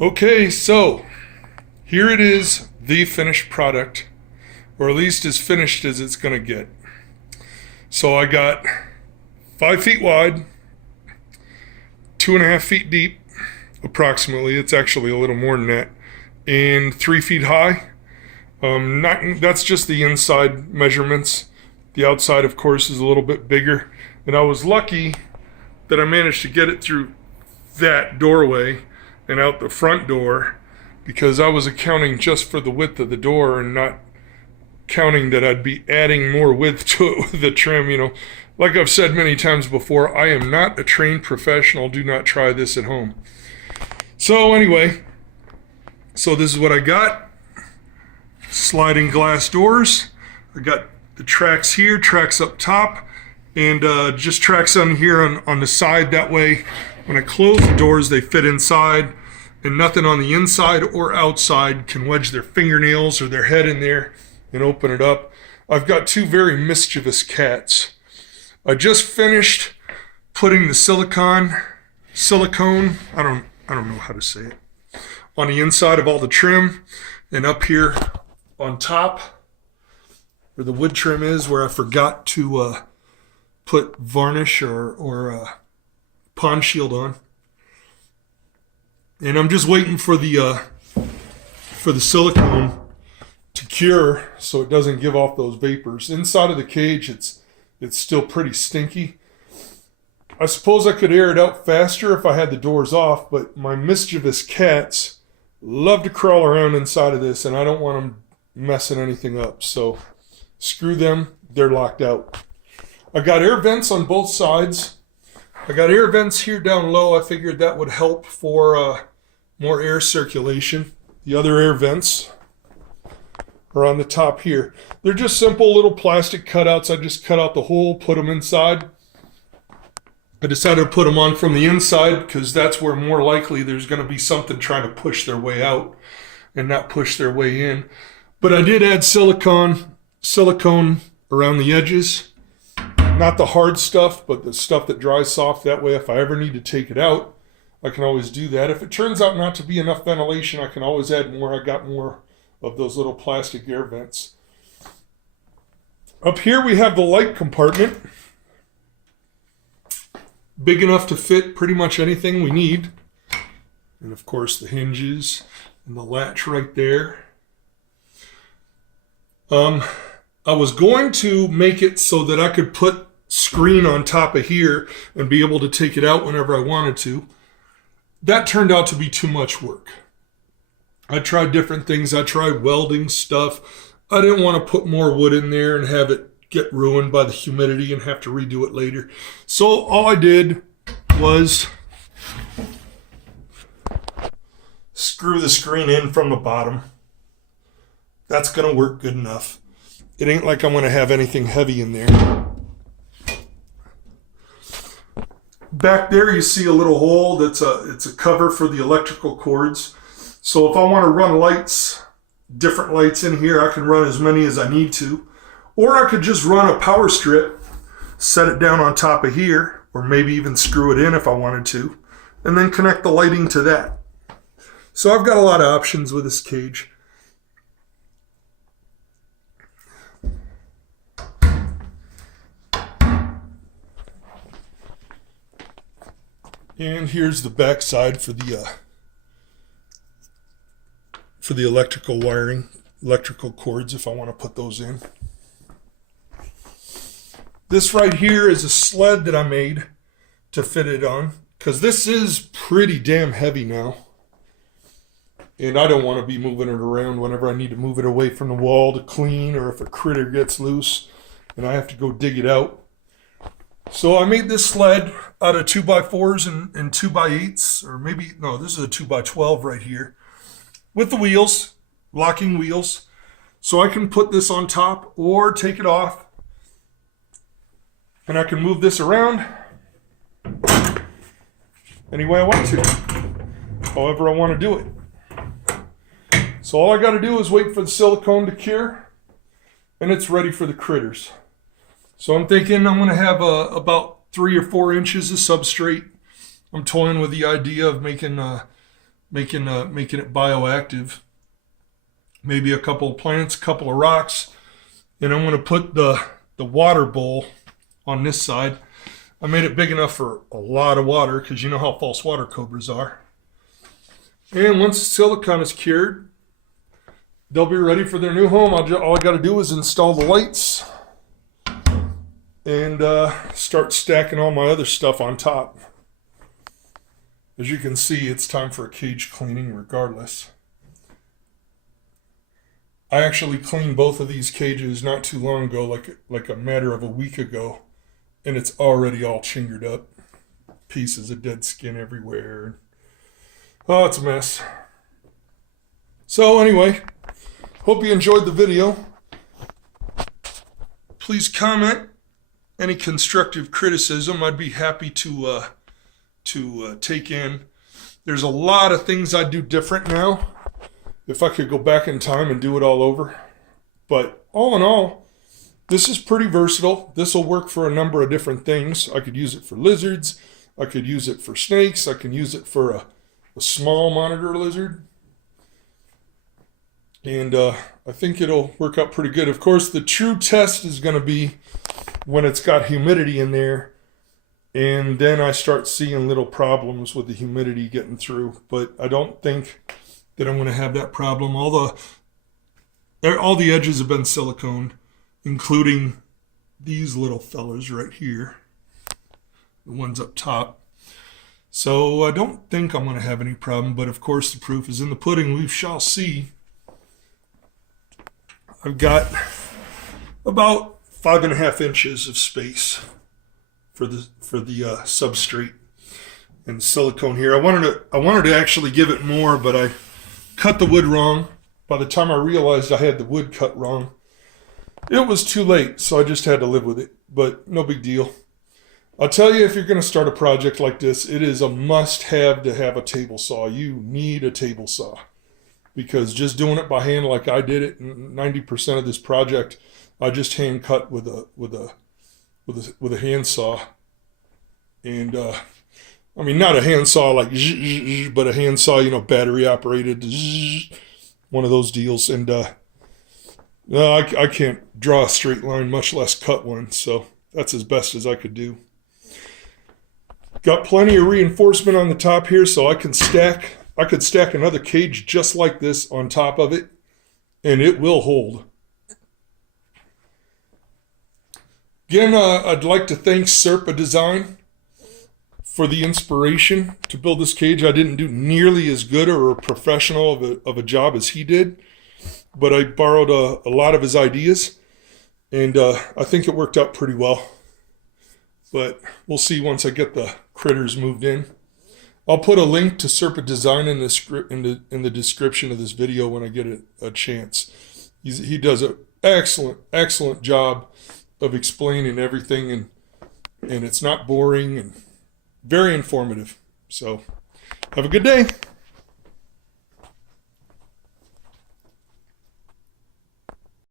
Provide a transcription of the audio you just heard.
Okay, so here it is, the finished product, or at least as finished as it's gonna get. So I got 5 feet wide, 2.5 feet deep, approximately. It's actually a little more than that, and 3 feet high. That's just the inside measurements. The outside, of course, is a little bit bigger. And I was lucky that I managed to get it through that doorway and out the front door, because I was accounting just for the width of the door and not counting that I'd be adding more width to it with the trim. Like I've said many times before, I am not a trained professional. Do not try this at home. So anyway, so this is what I got. Sliding glass doors. I got the tracks here, tracks up top, and just tracks on here on the side. That way, when I close the doors, they fit inside, and nothing on the inside or outside can wedge their fingernails or their head in there and open it up. I've got 2 very mischievous cats. I just finished putting the silicone, I don't know how to say it, on the inside of all the trim, and up here on top where the wood trim is, where I forgot to put varnish or pond shield on. And I'm just waiting for the silicone to cure so it doesn't give off those vapors. Inside of the cage, it's still pretty stinky. I suppose I could air it out faster if I had the doors off, but my mischievous cats love to crawl around inside of this, and I don't want them messing anything up. So screw them, they're locked out. I got air vents on both sides. I got air vents here down low. I figured that would help for more air circulation. The other air vents are on the top here. They're just simple little plastic cutouts. I just cut out the hole, put them inside. I decided to put them on from the inside because that's where more likely there's going to be something trying to push their way out and not push their way in. But I did add silicone around the edges. Not the hard stuff, but the stuff that dries soft. That way, if I ever need to take it out, I can always do that. If it turns out not to be enough ventilation, I can always add more. I got more of those little plastic air vents. Up here we have the light compartment. Big enough to fit pretty much anything we need. And of course the hinges and the latch right there. I was going to make it so that I could put screen on top of here and be able to take it out whenever I wanted to. That turned out to be too much work. I tried different things. I tried welding stuff. I didn't want to put more wood in there and have it get ruined by the humidity and have to redo it later. So all I did was screw the screen in from the bottom. That's going to work good enough. It ain't like I'm going to have anything heavy in there. Back there you see a little hole. It's a cover for the electrical cords. So if I want to run lights, different lights in here, I can run as many as I need to. Or I could just run a power strip, set it down on top of here, or maybe even screw it in if I wanted to, and then connect the lighting to that. So I've got a lot of options with this cage. And here's the back side for the electrical wiring, electrical cords if I want to put those in. This right here is a sled that I made to fit it on, because this is pretty damn heavy now. And I don't want to be moving it around whenever I need to move it away from the wall to clean, or if a critter gets loose and I have to go dig it out. So I made this sled out of 2x4s and 2x8s, or maybe, no, this is a 2x12 right here, with the wheels, locking wheels. So I can put this on top or take it off, and I can move this around any way I want to, however I want to do it. So all I got to do is wait for the silicone to cure, and it's ready for the critters. So I'm thinking I'm going to have about 3 or 4 inches of substrate. I'm toying with the idea of making making it bioactive. Maybe a couple of plants, a couple of rocks, and I'm going to put the water bowl on this side. I made it big enough for a lot of water because you know how false water cobras are. And once the silicone is cured, they'll be ready for their new home. All I got to do is install the lights and start stacking all my other stuff on top. As you can see, it's time for a cage cleaning regardless. I actually cleaned both of these cages not too long ago, like a matter of a week ago, and it's already all chingered up. Pieces of dead skin everywhere. Oh, it's a mess. So anyway, hope you enjoyed the video. Please comment any constructive criticism. I'd be happy to take in. There's a lot of things I do different now. If I could go back in time and do it all over. But all in all, this is pretty versatile. This will work for a number of different things. I could use it for lizards. I could use it for snakes. I can use it for a small monitor lizard. And I think it'll work out pretty good. Of course, the true test is going to be when it's got humidity in there. And then I start seeing little problems with the humidity getting through. But I don't think that I'm going to have that problem. All the edges have been silicone, including these little fellas right here, the ones up top. So I don't think I'm going to have any problem, but of course the proof is in the pudding. We shall see. I've got about 5.5 inches of space for the substrate and silicone here. I wanted to actually give it more, but I cut the wood wrong. By the time I realized I had the wood cut wrong, it was too late, so I just had to live with it. But no big deal. I'll tell you, if you're going to start a project like this, it is a must-have to have a table saw. You need a table saw, because just doing it by hand like I did it, 90% of this project, I just hand cut with a hand saw. And I mean, not a hand saw like, but a hand saw, battery operated, one of those deals. And I can't draw a straight line, much less cut one. So that's as best as I could do. Got plenty of reinforcement on the top here, so I could stack another cage just like this on top of it, and it will hold. Again, I'd like to thank Serpa Design for the inspiration to build this cage. I didn't do nearly as good or a professional of a job as he did, but I borrowed a lot of his ideas, and I think it worked out pretty well. But we'll see once I get the critters moved in. I'll put a link to Serpa Design in the description of this video when I get a chance. He does an excellent job of explaining everything, and it's not boring and very informative. So have a good day.